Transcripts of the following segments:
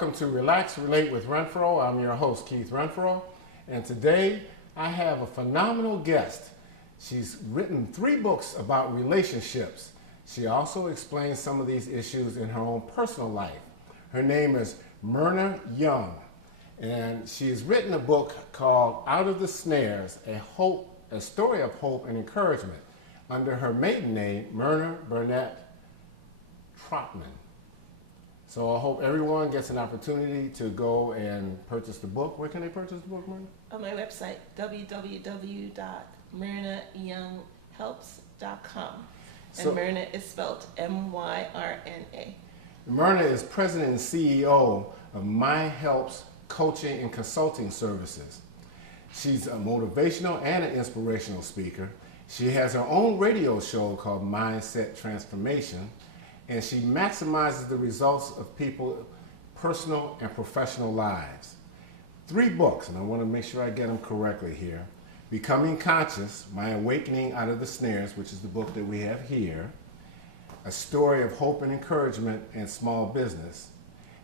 welcome to Relax, Relate with Renfroe. I'm your host, Keith Renfroe, and today I have a phenomenal guest. She's written 3 books about relationships. She also explains some of these issues in her own personal life. Her name is Myrna Young, and she's written a book called Out of the Snares, a story of hope and encouragement, under her maiden name, Myrna Burnett Trotman. So I hope everyone gets an opportunity to go and purchase the book. Where can they purchase the book, Myrna? On my website, www.myrnayounghelps.com. And Myrna is spelled M-Y-R-N-A. Myrna is president and CEO of My Helps Coaching and Consulting Services. She's a motivational and an inspirational speaker. She has her own radio show called Mindset Transformation, and she maximizes the results of people's personal and professional lives. 3 books, and I want to make sure I get them correctly here. Becoming Conscious, My Awakening Out of the Snares, which is the book that we have here. A Story of Hope and Encouragement in Small Business.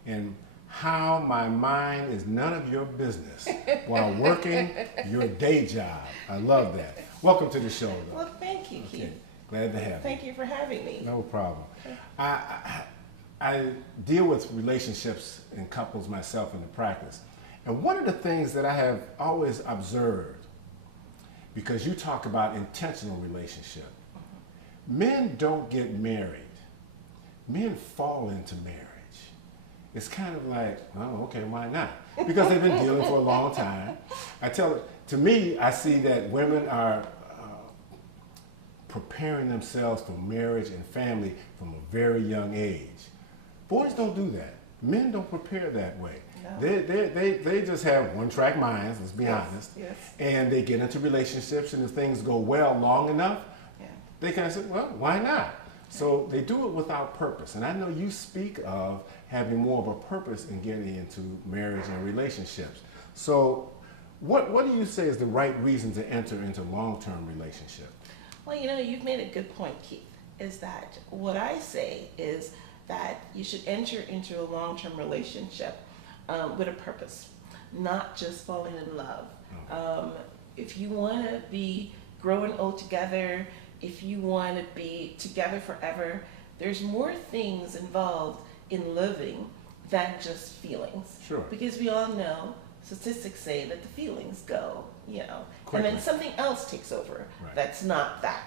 And How My Mind is None of Your Business While Working Your Day Job. I love that. Welcome to the show, though. Well, thank you, Keith. Glad to have you. Thank you for having me. No problem. I deal with relationships and couples myself in the practice. And one of the things that I have always observed, because you talk about intentional relationship, men don't get married. Men fall into marriage. It's kind of like, oh, okay, why not? Because they've been dealing for a long time. To me, I see that women are preparing themselves for marriage and family from a very young age. Boys don't do that. Men don't prepare that way. No. They just have one-track minds, let's be honest. Yes. And they get into relationships, and if things go well long enough, they kind of say, well, why not? So they do it without purpose. And I know you speak of having more of a purpose in getting into marriage and relationships. So what do you say is the right reason to enter into long-term relationship? Well, you've made a good point, Keith, is that what I say is that you should enter into a long-term relationship with a purpose, not just falling in love. If you want to be growing old together, if you want to be together forever, there's more things involved in living than just feelings. Sure. Because we all know, statistics say that the feelings go, quickly, and then something else takes over. Right. That's not that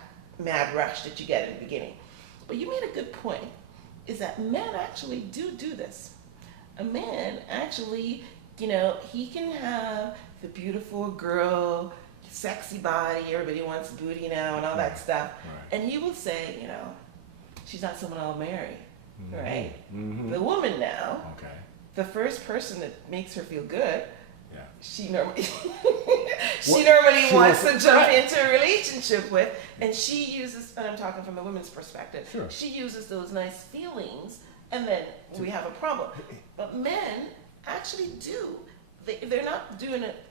mad rush that you get in the beginning. But you made a good point, is that men actually do this. A man actually, he can have the beautiful girl, sexy body, everybody wants booty now and all that stuff. Right. And he will say, she's not someone I'll marry, right? Mm-hmm. The woman now, okay, the first person that makes her feel good, she normally wants to jump into a relationship with, and she uses, and I'm talking from a woman's perspective, sure, she uses those nice feelings, and then we have a problem. But men actually do. They're not doing it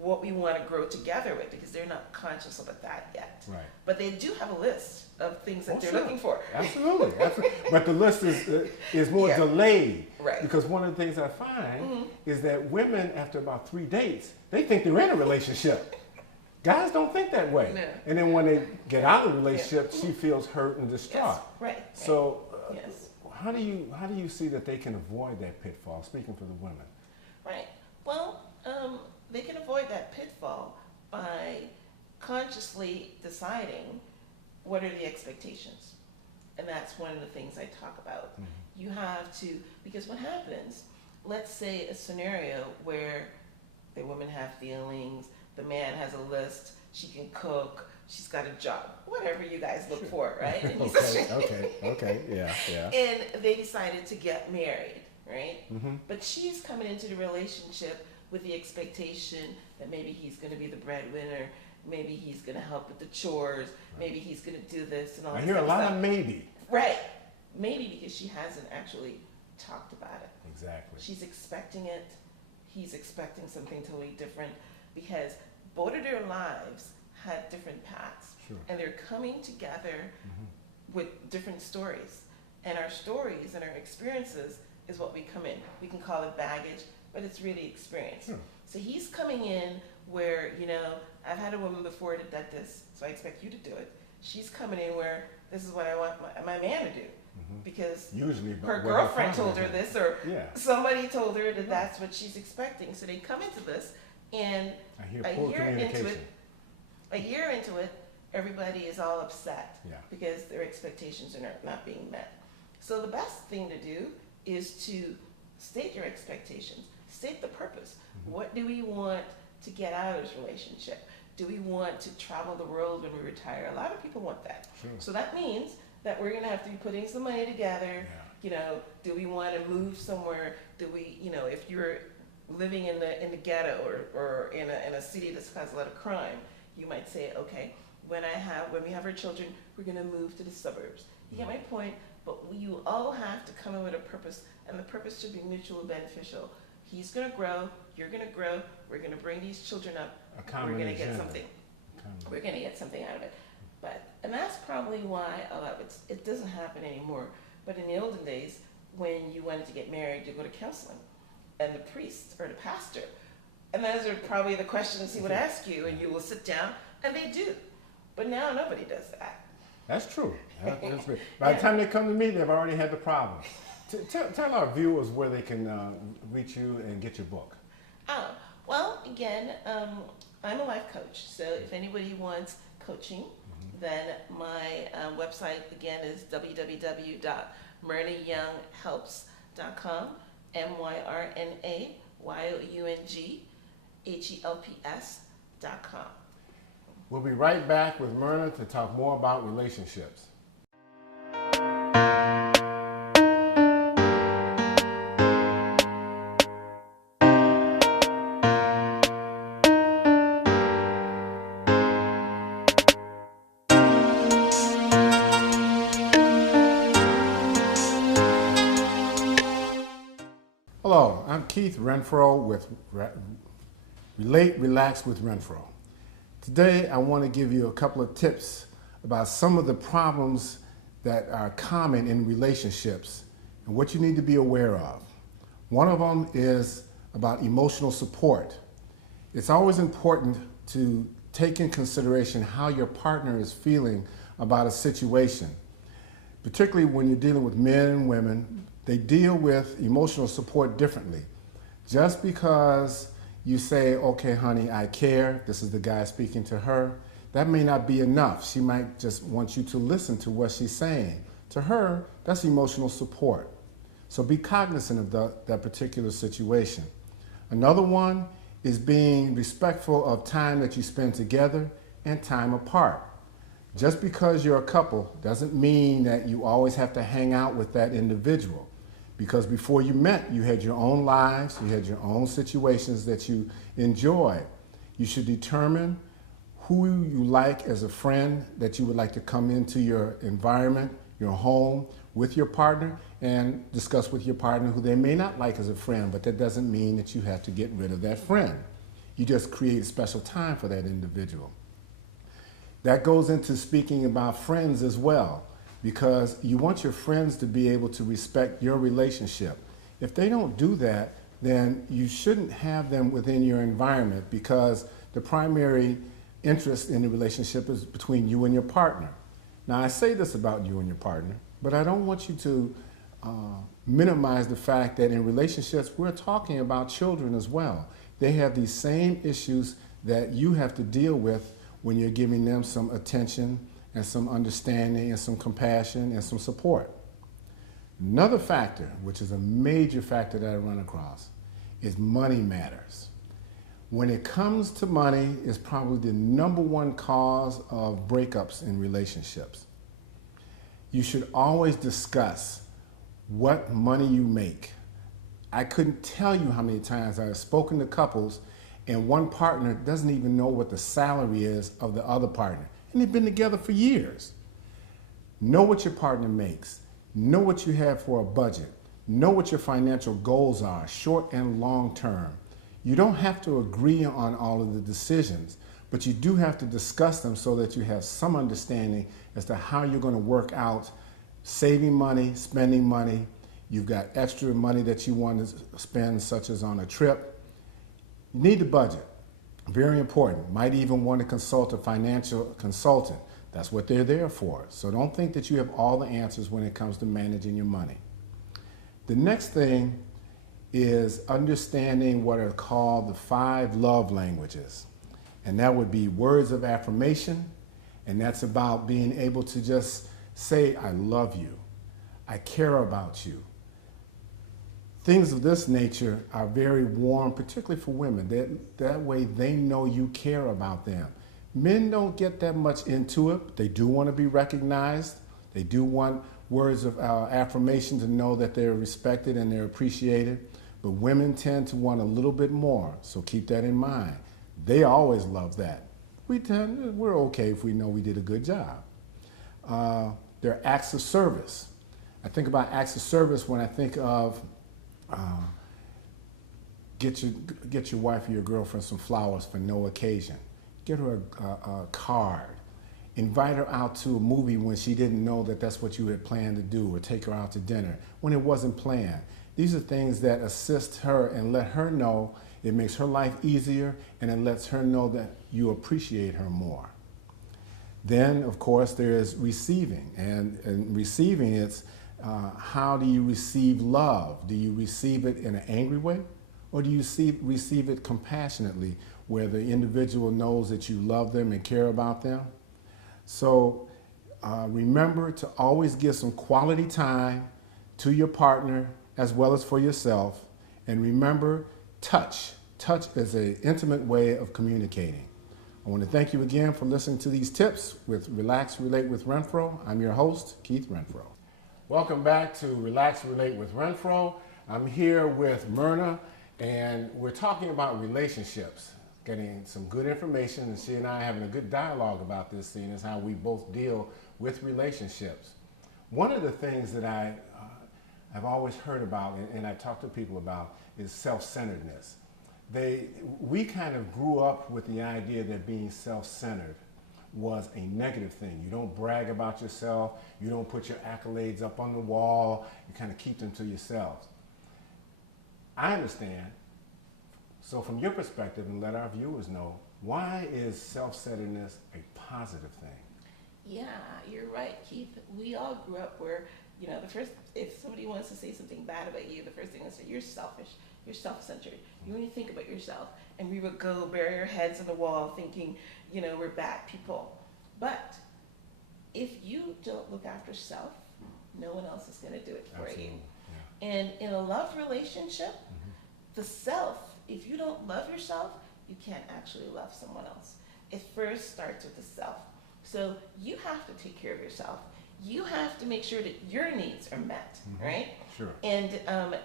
what we want to grow together with, because they're not conscious about that yet. Right. But they do have a list of things that they're looking for. Absolutely. But the list is more delayed. Right. Because one of the things I find is that women, after about 3 dates, they think they're in a relationship. Guys don't think that way. No. And then when they get out of the relationship, she feels hurt and distraught. Yes. Right. So how do you see that they can avoid that pitfall, speaking for the women? Right. Well, they can avoid that pitfall by consciously deciding what are the expectations. And that's one of the things I talk about. Mm-hmm. You have to, because what happens, let's say a scenario where the women have feelings, the man has a list, she can cook, she's got a job, whatever you guys look for, right? And okay, yeah. And they decided to get married, right? Mm-hmm. But she's coming into the relationship with the expectation that maybe he's going to be the breadwinner, maybe he's going to help with the chores, maybe he's going to do this and all that stuff. I hear a lot of maybe. Right. Maybe because she hasn't actually talked about it. Exactly. She's expecting it. He's expecting something totally different, because both of their lives had different paths. Sure. And they're coming together with different stories. And our stories and our experiences is what we come in. We can call it baggage, but it's really experience. So he's coming in where, I've had a woman before that did this, so I expect you to do it. She's coming in where this is what I want my man to do. Because usually her girlfriend told her this, or somebody told her that that's what she's expecting. So they come into this, and a year into it, everybody is all upset because their expectations are not being met. So the best thing to do is to state your expectations, state the purpose. What do we want to get out of this relationship? Do we want to travel the world when we retire? A lot of people want that. Sure. So that means that we're going to have to be putting some money together. Do we want to move somewhere? Do we, if you're living in the ghetto or in a city that has a lot of crime, you might say, okay, when we have our children, we're going to move to the suburbs. You get my point? But you all have to come in with a purpose, and the purpose should be mutually beneficial. He's going to grow, you're going to grow, we're going to bring these children up, we're going to get something. We're going to get something out of it. And that's probably why a lot of it doesn't happen anymore. But in the olden days, when you wanted to get married, you go to counseling, and the priest or the pastor, and those are probably the questions he would ask you, and you will sit down, and they do. But now nobody does that. That's true. That's true. By the time they come to me, they've already had the problem. Tell our viewers where they can reach you and get your book. Well, again, I'm a life coach, so if anybody wants coaching, then my website, again, is www.myrnayounghelps.com, MyrnaYoungHelps.com. We'll be right back with Myrna to talk more about relationships. Hello, I'm Keith Renfroe with Relate, Relax with Renfroe. Today, I want to give you a couple of tips about some of the problems that are common in relationships and what you need to be aware of. One of them is about emotional support. It's always important to take in consideration how your partner is feeling about a situation. Particularly when you're dealing with men and women, they deal with emotional support differently. Just because you say, okay, honey, I care, this is the guy speaking to her, that may not be enough. She might just want you to listen to what she's saying. To her, that's emotional support. So be cognizant of that particular situation. Another one is being respectful of time that you spend together and time apart. Just because you're a couple doesn't mean that you always have to hang out with that individual. Because before you met, you had your own lives, you had your own situations that you enjoyed. You should determine who you like as a friend that you would like to come into your environment, your home, with your partner, and discuss with your partner who they may not like as a friend, but that doesn't mean that you have to get rid of that friend. You just create a special time for that individual. That goes into speaking about friends as well, because you want your friends to be able to respect your relationship. If they don't do that, then you shouldn't have them within your environment, because the primary interest in the relationship is between you and your partner. Now, I say this about you and your partner, but I don't want you to minimize the fact that in relationships, we're talking about children as well. They have these same issues that you have to deal with when you're giving them some attention and some understanding and some compassion and some support. Another factor, which is a major factor that I run across, is money matters. When it comes to money, it's probably the number one cause of breakups in relationships. You should always discuss what money you make. I couldn't tell you how many times I have spoken to couples and one partner doesn't even know what the salary is of the other partner. And they've been together for years. Know what your partner makes. Know what you have for a budget. Know what your financial goals are, short and long term. You don't have to agree on all of the decisions, but you do have to discuss them so that you have some understanding as to how you're going to work out saving money, spending money. you've got extra money that you want to spend, such as on a trip, you need to budget. Very important. Might even want to consult a financial consultant. That's what they're there for. So don't think that you have all the answers when it comes to managing your money. The next thing is understanding what are called the 5 love languages. And that would be words of affirmation. And that's about being able to just say, I love you. I care about you. Things of this nature are very warm, particularly for women. That way they know you care about them. Men don't get that much into it. They do want to be recognized. They do want words of affirmation to know that they're respected and they're appreciated. But women tend to want a little bit more, so keep that in mind. They always love that. We're okay if we know we did a good job. There are acts of service. I think about acts of service when I think of get your wife or your girlfriend some flowers for no occasion. Get her a card. Invite her out to a movie when she didn't know that that's what you had planned to do, or take her out to dinner when it wasn't planned. These are things that assist her and let her know. It makes her life easier, and it lets her know that you appreciate her more. Then, of course, there is receiving. And receiving, it's how do you receive love? Do you receive it in an angry way? Or do you receive it compassionately, where the individual knows that you love them and care about them? So remember to always give some quality time to your partner as well as for yourself. And remember, touch. Touch is an intimate way of communicating. I want to thank you again for listening to these tips with Relax, Relate with Renfroe. I'm your host, Keith Renfroe. Welcome back to Relax, Relate with Renfroe. I'm here with Myrna, and we're talking about relationships, getting some good information, and she and I are having a good dialogue about this, seeing as how we both deal with relationships. One of the things that I've always heard about, and I talk to people about, is self-centeredness. We kind of grew up with the idea that being self-centered was a negative thing. You don't brag about yourself. You don't put your accolades up on the wall. You kind of keep them to yourselves. I understand. So from your perspective, and let our viewers know, why is self-centeredness a positive thing? Yeah, you're right, Keith. We all grew up where, if somebody wants to say something bad about you, the first thing they say, you're selfish, you're self-centered. You only think about yourself. And we would go bury our heads in the wall thinking, we're bad people. But if you don't look after self, no one else is going to do it for Absolutely. you. Yeah. And in a love relationship, the self, if you don't love yourself, you can't actually love someone else. It first starts with the self. So you have to take care of yourself. You have to make sure that your needs are met, right? Sure. And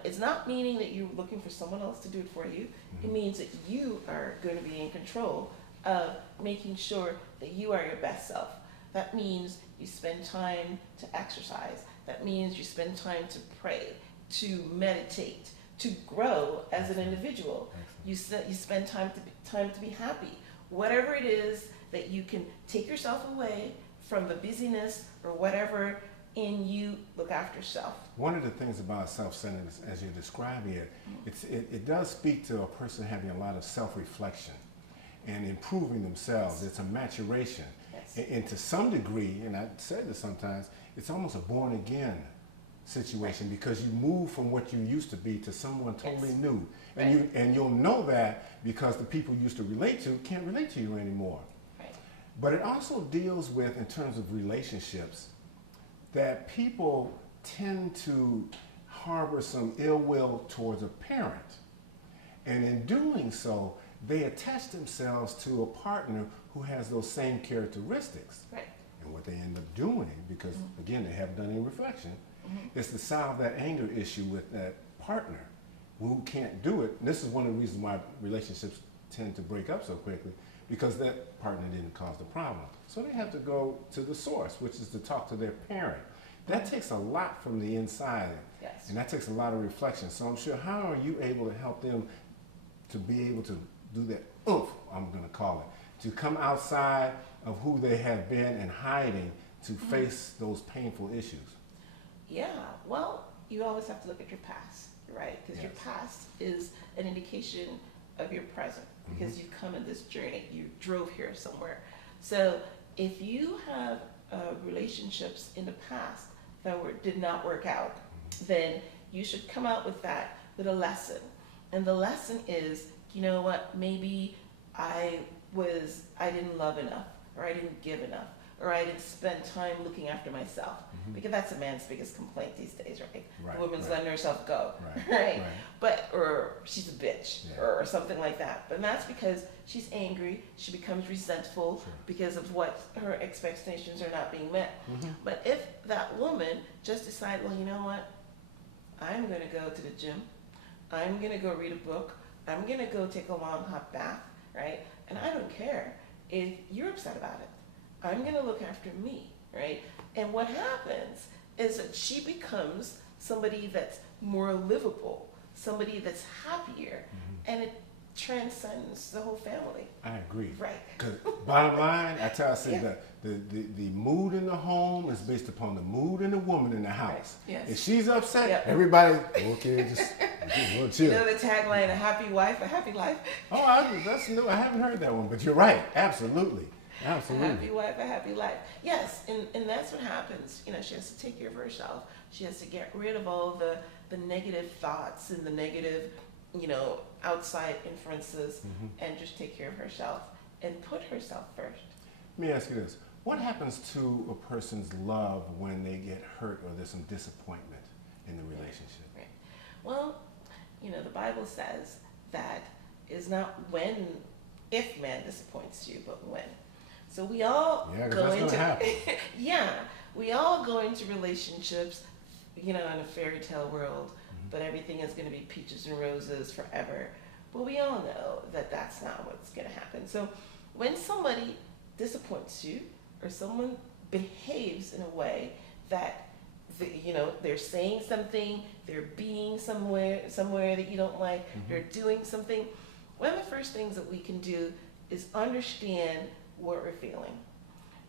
it's not meaning that you're looking for someone else to do it for you. It means that you are going to be in control of making sure that you are your best self. That means you spend time to exercise. That means you spend time to pray, to meditate, to grow as an individual. You spend time to be happy. Whatever it is that you can take yourself away from the busyness or whatever, and you look after yourself. One of the things about self-centeredness, as you're describing it, it does speak to a person having a lot of self-reflection and improving themselves. It's a maturation. Yes. And to some degree, and I've said this sometimes, it's almost a born-again situation, because you move from what you used to be to someone totally new. And you'll know that because the people you used to relate to can't relate to you anymore. Right. But it also deals with, in terms of relationships, that people tend to harbor some ill will towards a parent. And in doing so, they attach themselves to a partner who has those same characteristics. Right. And what they end up doing, because again, they haven't done any reflection, is to solve that anger issue with that partner who can't do it. And this is one of the reasons why relationships tend to break up so quickly, because that partner didn't cause the problem. So they have to go to the source, which is to talk to their parent. That takes a lot from the inside, Yes. and that takes a lot of reflection. So I'm sure, how are you able to help them to be able to do that oomph, I'm going to call it, to come outside of who they have been and hiding to face those painful issues? Yeah, well, you always have to look at your past, right? Because your past is an indication of your present, because you've come in this journey, you drove here somewhere. So if you have relationships in the past that did not work out, then you should come out with that, with a lesson. And the lesson is, you know what, maybe I didn't love enough, or I didn't give enough, or I didn't spend time looking after myself. Because that's a man's biggest complaint these days, right? The woman's letting herself go, right? But, or she's a bitch, or something like that. But that's because she's angry, she becomes resentful because of what her expectations are not being met. But if that woman just decided, well, you know what, I'm gonna go to the gym, I'm gonna go read a book, I'm gonna go take a long hot bath, right? And I don't care if you're upset about it. I'm gonna look after me, right? And what happens is that she becomes somebody that's more livable, somebody that's happier, and it transcends the whole family. I agree. Right. Because bottom line, I say that the mood in the home is based upon the mood in the woman in the house. Yes. If she's upset, everybody, okay, just we'll chill. You know the tagline, a happy wife, a happy life? Oh, that's new. I haven't heard that one, but you're right. Absolutely. Absolutely. A happy wife, a happy life. Yes, and that's what happens. You know, she has to take care of herself. She has to get rid of all the negative thoughts and the negative, you know, outside influences, and just take care of herself and put herself first. Let me ask you this. What happens to a person's love when they get hurt or there's some disappointment in the relationship? Right. Well, you know, the Bible says that is not if man disappoints you, but when. So we all go into we all go into relationships, you know, in a fairy tale world, but everything is going to be peaches and roses forever. But we all know that that's not what's going to happen. So when somebody disappoints you, or someone behaves in a way that you know, they're saying something, they're being somewhere that you don't like, they're doing something, one of the first things that we can do is understand what we're feeling.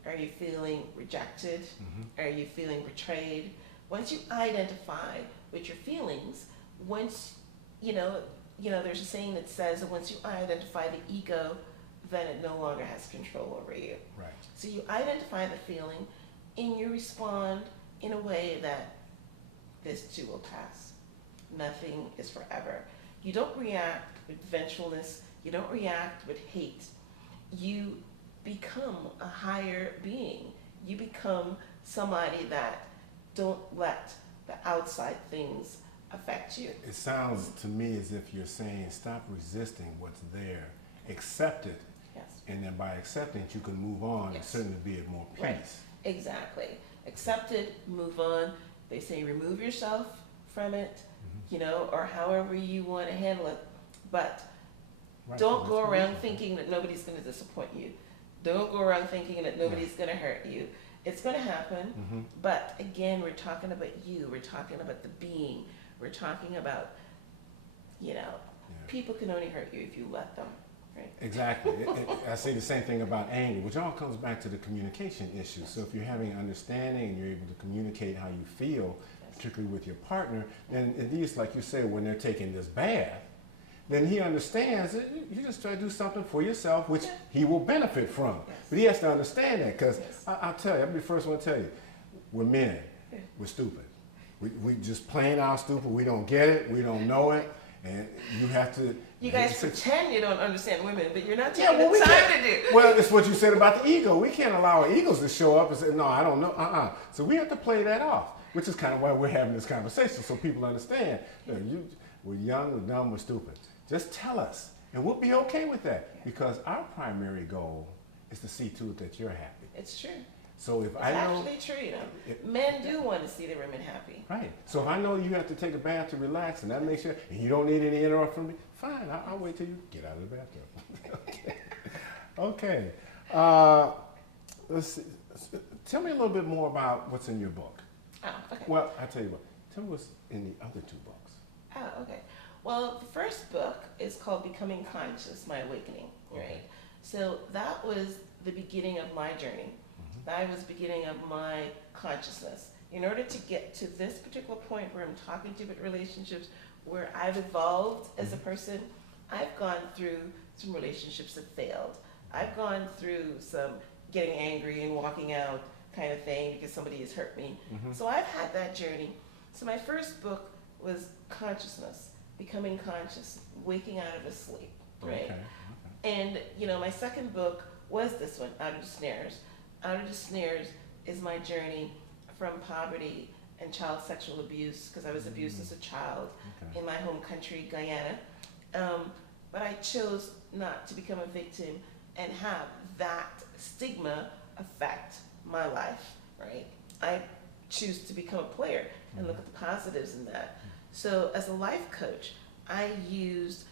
Are you feeling rejected? Are you feeling betrayed? Once you identify with your feelings, once you know, there's a saying that says that once you identify the ego, then it no longer has control over you. Right. So you identify the feeling, and you respond in a way that this too will pass. Nothing is forever. You don't react with vengefulness. You don't react with hate. You become a higher being. You become somebody that don't let the outside things affect you. It sounds to me as if you're saying stop resisting what's there, accept it, and then by accepting it you can move on and certainly be at more peace. Right. Exactly. Accept it, move on. They say remove yourself from it, you know, or however you want to handle it, but don't go around thinking that nobody's going to disappoint you. Don't go around thinking that nobody's going to hurt you. It's going to happen, but again, we're talking about you. We're talking about the being. We're talking about, you know, people can only hurt you if you let them. Right? Exactly. I say the same thing about anger, which all comes back to the communication issue. So if you're having understanding and you're able to communicate how you feel, particularly with your partner, then at least, like you say, when they're taking this bath, then he understands that you just try to do something for yourself, which he will benefit from. But he has to understand that, because I'll tell you, I'll be the first one to tell you, we're men, we're stupid. We just plain out stupid, we don't get it, we don't know it, and you have to... You guys pretend you don't understand women, but you're not taking the time to do. Well, it's what you said about the ego. We can't allow our egos to show up and say, no, I don't know, So we have to play that off, which is kind of why we're having this conversation, so people understand. We're young, we're dumb, we're stupid. Just tell us, and we'll be okay with that, because our primary goal is to see to it that you're happy. It's true. So if it's actually true, you know. Men do want to see their women happy. Right. So if I know you have to take a bath to relax, and that makes sure, and you don't need any interrupt from me, fine. I'll wait till you get out of the bathtub. Okay. Let's see. Tell me a little bit more about what's in your book. Oh, okay. Well, I'll tell you what. Tell me what's in the other two books. Oh, okay. Well, the first book is called Becoming Conscious, My Awakening, right? So that was the beginning of my journey. That was the beginning of my consciousness. in order to get to this particular point where I'm talking to you about relationships, where I've evolved as a person, I've gone through some relationships that failed. I've gone through some getting angry and walking out kind of thing because somebody has hurt me. So I've had that journey. So my first book was consciousness, becoming conscious, waking out of a sleep, right? Okay. And, you know, my second book was this one, Out of the Snares. Out of the Snares is my journey from poverty and child sexual abuse, because I was abused as a child in my home country, Guyana. But I chose not to become a victim and have that stigma affect my life, right? I choose to become a player and look at the positives in that. So as a life coach, I used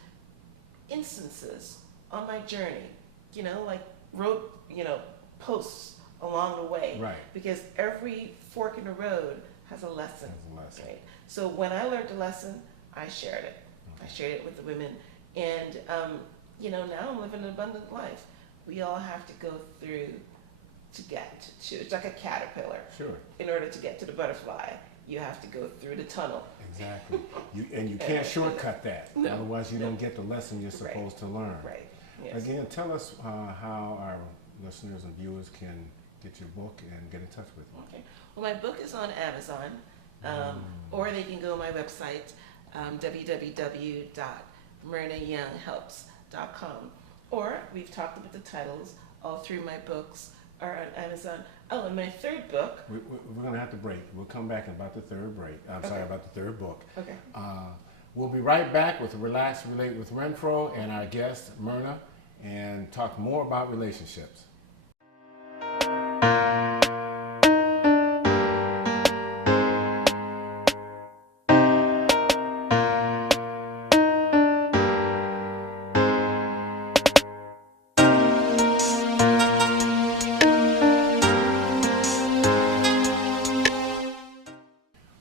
instances on my journey, you know, like wrote, you know, posts along the way. Right. Because every fork in the road has a lesson. Right? So when I learned a lesson, I shared it. I shared it with the women. And, you know, now I'm living an abundant life. We all have to go through to get to, it's like a caterpillar. Sure. In order to get to the butterfly, you have to go through the tunnel. Exactly. You can't shortcut that. No. Otherwise, you don't get the lesson you're supposed to learn. Right. Yes. Again, tell us how our listeners and viewers can get your book and get in touch with you. Okay. Well, my book is on Amazon, or they can go to my website, www.myrnayounghelps.com. Or we've talked about the titles. All three of my books are on Amazon. Oh, and my third book. We're going to have to break. We'll come back about the third break. I'm sorry, about the third book. Okay. We'll be right back with Relax, Relate with Renfroe and our guest, Myrna, and talk more about relationships.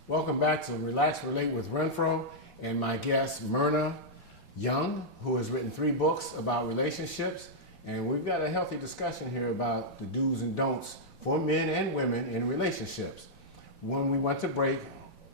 Welcome back to Relax, Relate with Renfroe and my guest, Myrna Young, who has written 3 books about relationships. And we've got a healthy discussion here about the do's and don'ts for men and women in relationships. When we went to break,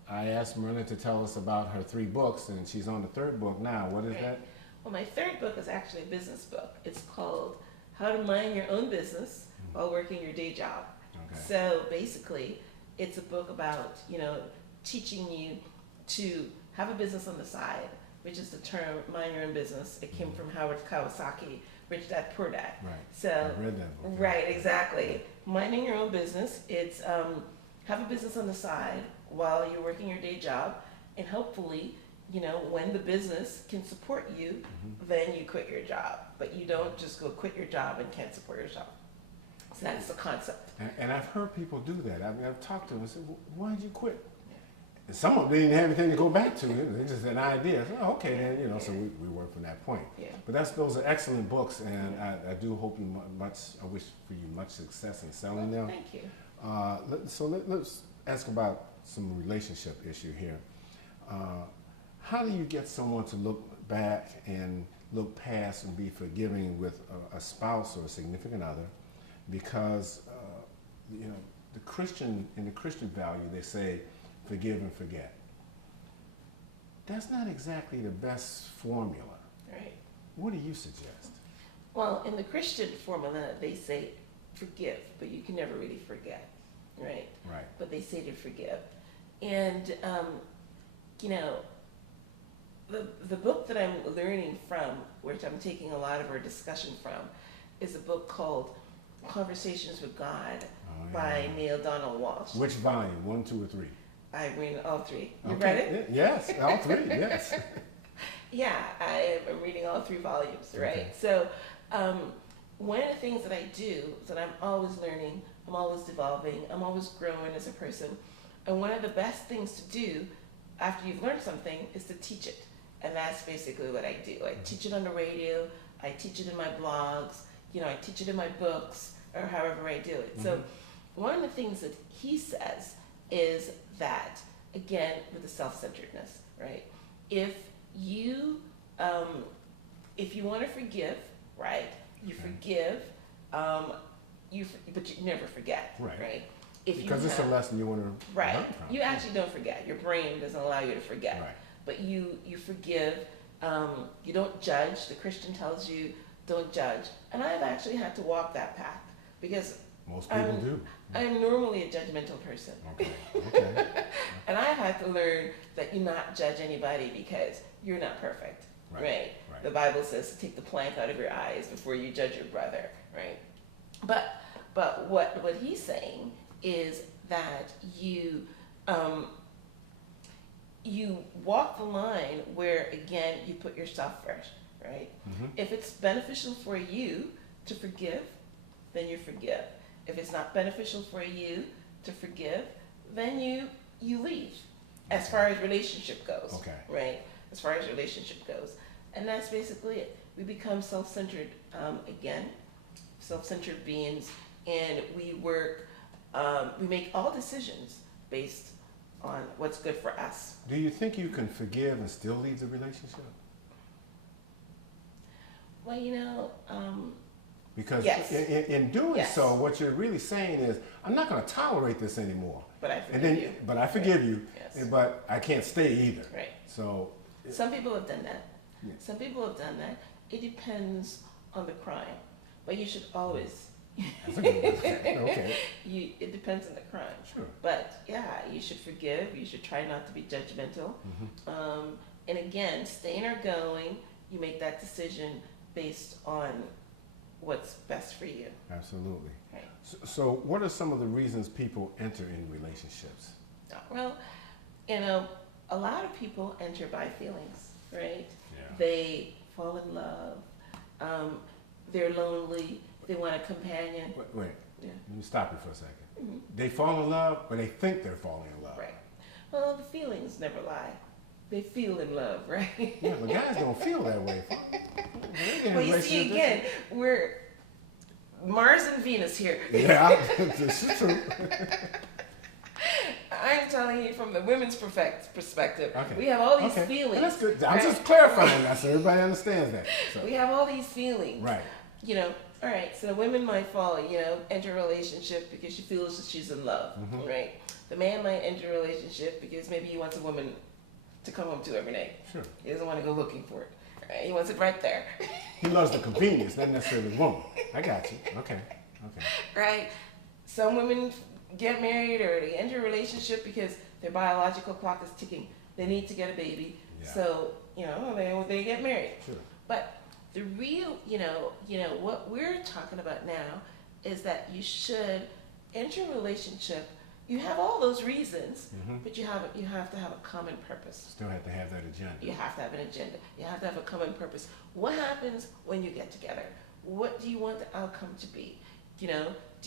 I asked Myrna to tell us about her 3 books, and she's on the 3rd book now. What is that? Well, my 3rd book is actually a business book. It's called How to Mind Your Own Business While Working Your Day Job. Okay. So basically, it's a book about, you know, teaching you to have a business on the side, which is the term mind your own business. It came from Howard Kawasaki, Rich Dad Poor Dad. Right. So, I read that book. Right, exactly. Minding your own business. It's have a business on the side while you're working your day job, and hopefully, you know, when the business can support you, then you quit your job. But you don't just go quit your job and can't support your job. So that's the concept. And I've heard people do that. I mean, I've talked to them and said, why did you quit? And some of them didn't have anything to go back to. They just had an idea. So, okay, then, you know, so we work from that point. Yeah. But those are excellent books, and I do hope you I wish for you much success in selling them. Thank you. Let's ask about some relationship issue here. How do you get someone to look back and look past and be forgiving with a spouse or a significant other? Because, you know, in the Christian value, they say, forgive and forget. That's not exactly the best formula. Right. What do you suggest? Well, in the Christian formula, they say forgive, but you can never really forget, right? Right. But they say to forgive. And, you know, the book that I'm learning from, which I'm taking a lot of our discussion from, is a book called Conversations with God by Neil Donald Walsh. Which volume, 1, 2, or 3? I read all 3. You Okay. read it? Yes, all 3, yes. Yeah, I am reading all 3 volumes, right? Okay. So one of the things that I do is that I'm always learning, I'm always evolving, I'm always growing as a person. And one of the best things to do after you've learned something is to teach it. And that's basically what I do. I teach it on the radio, I teach it in my blogs, you know, I teach it in my books, or however I do it. So one of the things that he says is that, again, with the self-centeredness, right? If you want to forgive, right? You forgive, but you never forget, right? if because it's a lesson you want to right, learn from. you actually don't forget. Your brain doesn't allow you to forget. Right. But you forgive. You don't judge. The Christian tells you don't judge. And I've actually had to walk that path because Most people do. I'm normally a judgmental person. Okay. Okay. And I've had to learn that you not judge anybody because you're not perfect. Right. Right. The Bible says to take the plank out of your eyes before you judge your brother. Right. But what he's saying is that you walk the line where, again, you put yourself first, right? Mm-hmm. If it's beneficial for you to forgive, then you forgive. If it's not beneficial for you to forgive, then you leave, as far as relationship goes. Okay. Right? As far as relationship goes. And that's basically it. We become self-centered, again, self-centered beings, and we work, we make all decisions based on what's good for us. Do you think you can forgive and still leave the relationship? Well, Because yes. in doing Yes. so, what you're really saying is, I'm not going to tolerate this anymore. But I forgive And then, you. but I forgive Right. you, Yes. but I can't stay either. Right. So, Some people have done that. Yeah. Some people have done that. It depends on the crime. But you should always, that's a good one. Okay. it depends on the crime. Sure. But yeah, you should forgive. You should try not to be judgmental. Mm-hmm. And again, staying or going, you make that decision based on what's best for you. Absolutely. Right. So, what are some of the reasons people enter in relationships? Well, a lot of people enter by feelings, right? Yeah. They fall in love. They're lonely. They want a companion. Wait. Yeah. Let me stop you for a second. Mhm. They fall in love, or they think they're falling in love. Right. Well, the feelings never lie. They feel in love, right? Yeah, but guys don't feel that way. Well, you see, again, we're Mars and Venus here. Yeah, this is true. I'm telling you from the women's perspective. Okay. We have all these Okay. feelings. That's good. I'm right? just clarifying that so everybody understands that. So, We have all these feelings. right. All right, so the women might fall, enter a relationship because she feels that she's in love, Mhm. right? The man might enter a relationship because maybe he wants a woman to come home to every night. Sure. He doesn't want to go looking for it. Right? He wants it right there. He loves the convenience, not necessarily the woman. I got you. Okay. Okay. Right? Some women get married or they enter a relationship because their biological clock is ticking. They need to get a baby. Yeah. So, they get married. Sure. But the real, what we're talking about now is that you should enter a relationship. You have all those reasons, Mhm. but you have to have a common purpose. Still have to have that agenda. You have to have an agenda. You have to have a common purpose. What happens when you get together? What do you want the outcome to be? Do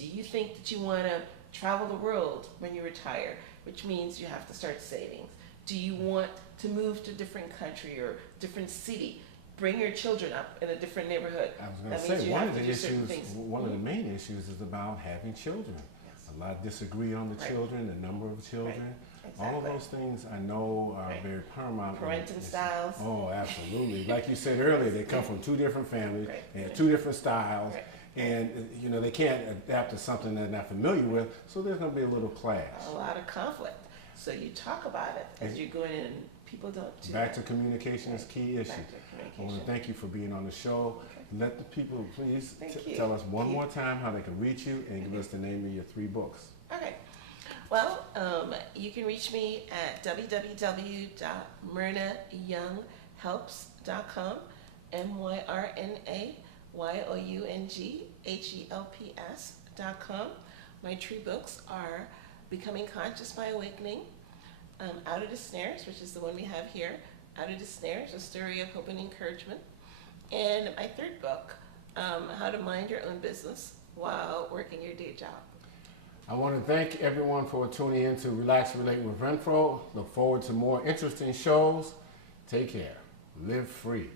you think that you want to travel the world when you retire, which means you have to start savings? Do you want to move to a different country or different city? Bring your children up in a different neighborhood. I was going That to means say, you one have of to the do certain issues, things. one of the main issues is about having children. Yes. A lot disagree on the Right. children, the number of children. All of Exactly. those things I know are Right. very paramount. Parenting It's- styles. Oh, absolutely. Like you said earlier, they come from two different families. Right. They have two different styles. Right. And, they can't adapt to something they're not familiar with, so there's going to be a little clash. A lot of conflict. So you talk about it as And- you're going in, and people don't do Back that. to communication is key issue. Back to I want communication. to thank you for being on the show. Okay. Let the people please Thank you. tell us one Thank you. more time how they can reach you and give us the name of your 3 books. Okay. Well, you can reach me at www.myrnayounghelps.com, MyrnaYounghelps.com. My 3 books are Becoming Conscious by Awakening, Out of the Snares, which is the one we have here, Out of the Snares, A Story of Hope and Encouragement, and my 3rd book, How to Mind Your Own Business While Working Your Day Job. I want to thank everyone for tuning in to Relax Relate with Renfroe. Look forward to more interesting shows. Take care. Live free.